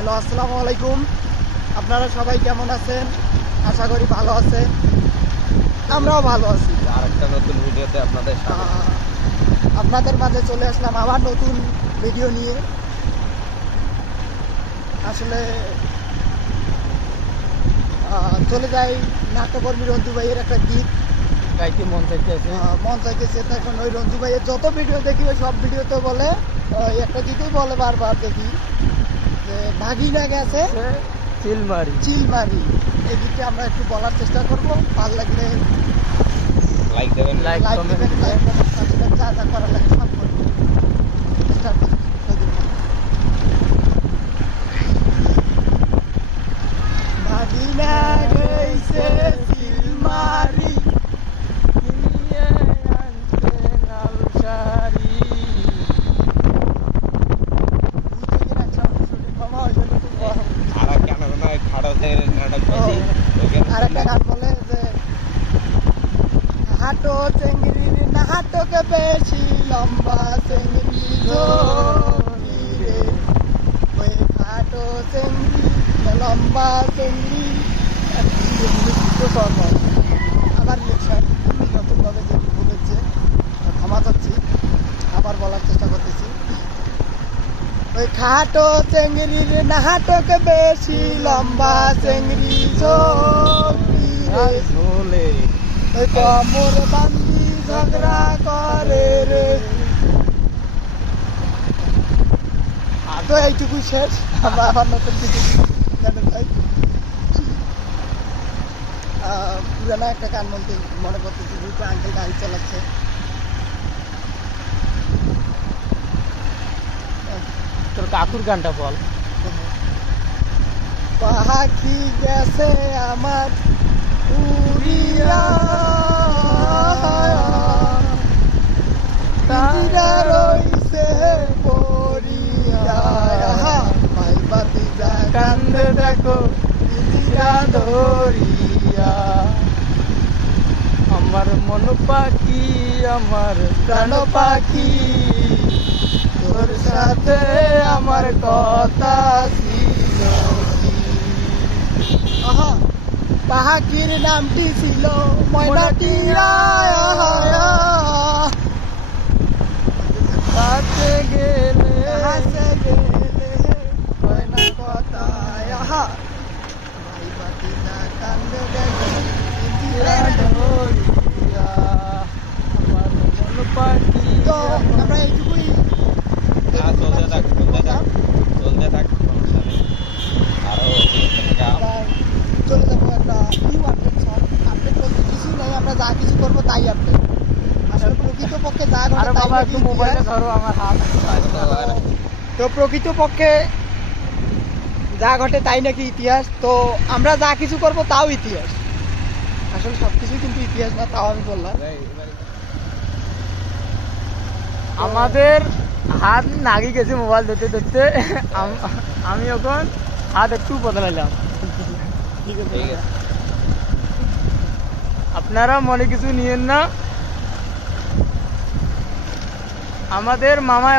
Hello, আসসালামু আলাইকুম। আপনারা সবাই কেমন আছেন? আশা করি ভালো আছেন। আমরাও ভালো আছি। আরেকটা নতুন ভিডিওতে আপনাদের মাঝে চলে আসলাম আবার নতুন ভিডিও নিয়ে। আসলে চলে যাই নাট্যকর্মী রঞ্জু ভাইয়ের একটা গীত গাইতে মন চাইতেছে। এখন ওই রঞ্জু ভাইয়ের যত ভিডিও দেখি ওই সব ভিডিওতে বলে একটা গীতই বলে বারবার দেখি যে ভাগিনা গেছে চিলমারি। এই গীতটা আমরা একটু বলার চেষ্টা করবো। ভালো লাগলে লাইক দেবেন, লাইক দেবেন, যা যা করা লাগে সব করবো। ভাগিনা গেছে চিলমারি আরেকটা গান বলে যে হাঁটো চেংড়ি না হাঁটোকে বেশি লম্বা চেংড়ি রে ওই হাঁটো চেংড়ি লম্বা চেংড়ি। আবার লিখছেন নতুনভাবে যে বলেছে ক্ষমা চাচ্ছি, আবার বলার চেষ্টা করতেছি। ওই খাটো চেংড়ি না হাঁটোকে বেশি লম্বা চেংড়ি ঝোলে ওই কমর বান্দি ঝগড়া করে রে। তো এইটুকু শেষ। আমরা আবার নতুন কিছু জানেন ভাই, পুরানা একটা গান বলতে মনে করতেছি, দুটো আঙ্কেল গাড়ি চালাচ্ছে। তোর কাকুর গানটা বল। পাখি গেছে আমার উড়িয়া পিঞ্জিরা রইছে পড়িয়া ভাই বাতিজা কান্দে দেখো পিঞ্জিরা ধরিয়া। আমার মন পাখি, আমার প্রাণ পাখি তোর সাথে আমার কথা ছিল। পাখির নামটি ছিল ময়নাটিয়া। কাছে গেলে ময়না কথা ভাই বাতিজা কান্দে দেখো পিঞ্জিরা ধরিয়া। আমার মন পাখি। তো আমরা এইটুকুই চলতে থাক সমস্যা নেই। আরো চলে যাবো একটা নিউ আপডেট সব। আপডেট বলতে কিছুই নেই, আমরা যা কিছু করবো তাই আপডেট। আসলে প্রকৃতপক্ষে যা ঘটে তাই নাকি মোবাইলে ধরো আমার হাত। তো প্রকৃতপক্ষে যা ঘটে তাই নাকি ইতিহাস। তো আমরা যা কিছু করবো তাও ইতিহাস। আসলে সবকিছুই কিন্তু ইতিহাস না, তাও আমি বললাম। আমাদের হাত নাগি গেছে মোবাইল ধরতে ধরতে। আমি এখন হাত একটু বদলাইলাম। ঠিক আছে, আপনারা মনে কিছু নিয়েন না। আমাদের মামা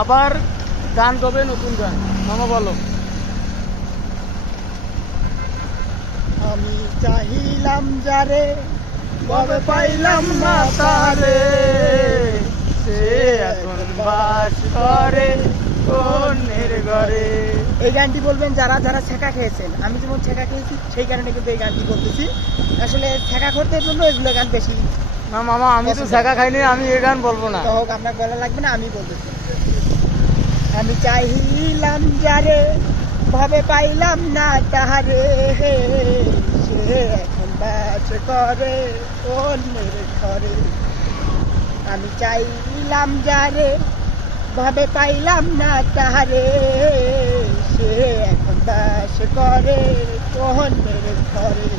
আবার গান করবে, নতুন গান। মামা বলো। আমি চাহিলাম যারে কবে পাইলাম না তারে, সে এখন বাস করে অন্যের ঘরে। এই গানটি বলবেন যারা যারা ছেঁকা খেয়েছেন। আমি যেমন ছেঁকা খেয়েছি সেই কারণে কিন্তু এই গানটি বলতেছি। আসলে ছেঁকা করতে জন্য এগুলো গান বেশি। না মামা, আমি তো ছেঁকা খাইনি, আমি এই গান বলবো না। হোক, আপনার বলা লাগবে না, আমি বলতেছি। আমি চাইলাম যারে ভাবে পাইলাম না তাহারে, সে এখন বাস করে অন্যের ঘরে। আমি চাইলাম যারে ভাবে পাইলাম না তাহারে, সে এখন বাস করে অন্যের ঘরে।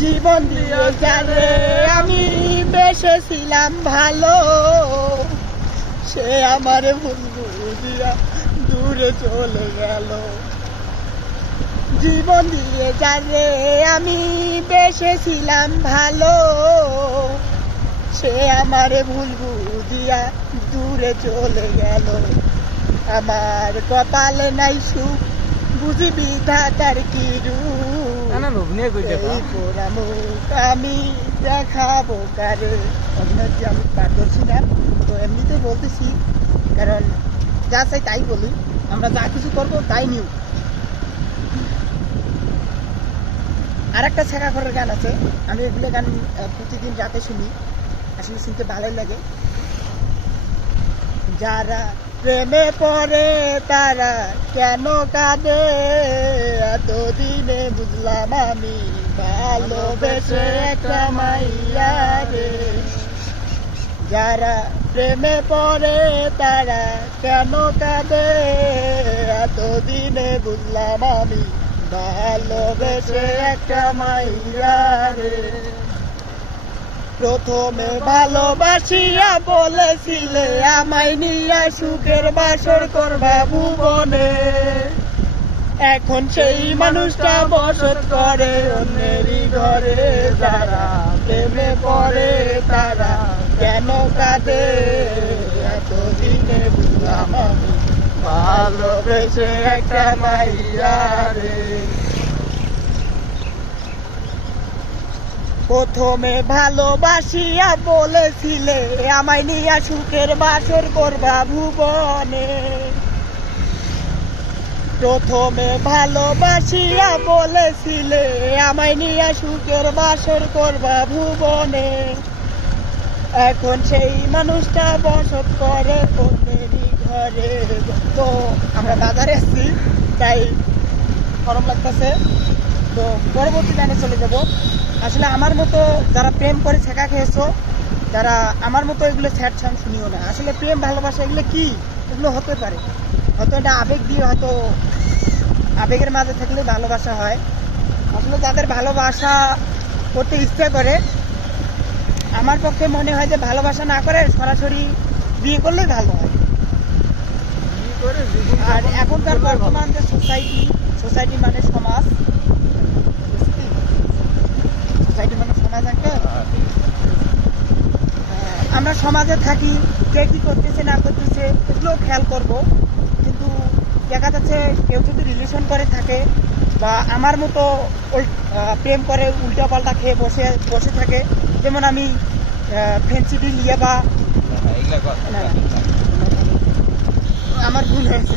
জীবন দিয়ে যারে আমি বেসেছিলাম ভালো, সে আমার ভুল বুঝিয়া দূরে চলে গেল। জীবন দিয়ে যারে আমি বেসেছিলাম ভালো, সে আমারে ভুল বুঝিয়া দূরে চলে গেল। আমার কপালে নাই সুখ বুঝিবি ধাতার কি রূপ এই পোড়া মুখ আমি দেখাবো কারে। অভিনয়টি আমি পারদর্শী না, তো এমনিতে বলতেছি, কারণ যা চাই তাই বলি, আমরা যা কিছু করবো তাই নিউ। আর একটা ছেঁকা খড়ের গান আছে, আমি এগুলো গান প্রতিদিন রাতে শুনি, আসলে শুনতে ভালোই লাগে। যারা প্রেমে পড়ে তারা কেন কাঁদে, এতদিনে বুঝলাম আমি ভালোবেসে একটা মাইয়া রে। যারা প্রেমে পড়ে তারা কেন কাঁদে, এতদিনে বুঝলাম আমি ভালোবেসে একটা মাইয়া রে। প্রথমে ভালোবাসিয়া বলেছিলে আমায় নিয়া সুখের বাসর করবা ভুবনে, এখন সেই মানুষটা বসত করে অন্যেরই ঘরে। যারা প্রেমে পড়ে তারা কেন কাঁদে, এতদিনে বুঝলাম আমি ভালোবেসে একটা মাইয়া রে। প্রথমে ভালোবাসিয়া বলেছিলে আমায় নিয়া সুখের বাসর করবা ভুবনে, প্রথমে ভালোবাসিয়া বলেছিলে আমায় নিয়া সুখের বাসর করবা ভুবনে, এখন সেই মানুষটা বসত করে অন্যেরই ঘরে। তো আমরা বাজারে আসছি, তাই গরম লাগতেছে, তো পরবর্তী গানে চলে যাব। আসলে আমার মতো যারা প্রেম করে ছেঁকা খেয়েছো, যারা আমার মতো এগুলো স্যাড সং শুনিও না। আসলে প্রেম ভালোবাসা এগুলো কি, এগুলো হতে পারে, হয়তো এটা আবেগ দিয়ে, হয়তো আবেগের মাঝে থাকলে ভালোবাসা হয়। আসলে যাদের ভালোবাসা করতে ইচ্ছা করে, আমার পক্ষে মনে হয় যে ভালোবাসা না করে সরাসরি বিয়ে করলেই ভালো হয়। আর এখনকার বর্তমান যে সোসাইটি মানে সমাজ, সোসাইটি মানে সমাজ একটা, আমরা সমাজে থাকি, কে কি করতেছে না করতেছে এগুলো খেয়াল করব। কিন্তু দেখা যাচ্ছে কেউ যদি রিলেশন করে থাকে বা আমার মতো প্রেম করে উল্টা পাল্টা খেয়ে বসে থাকে, যেমন আমি ফেন্সিডি লিয়ে বা আমার ভুল হয়েছে,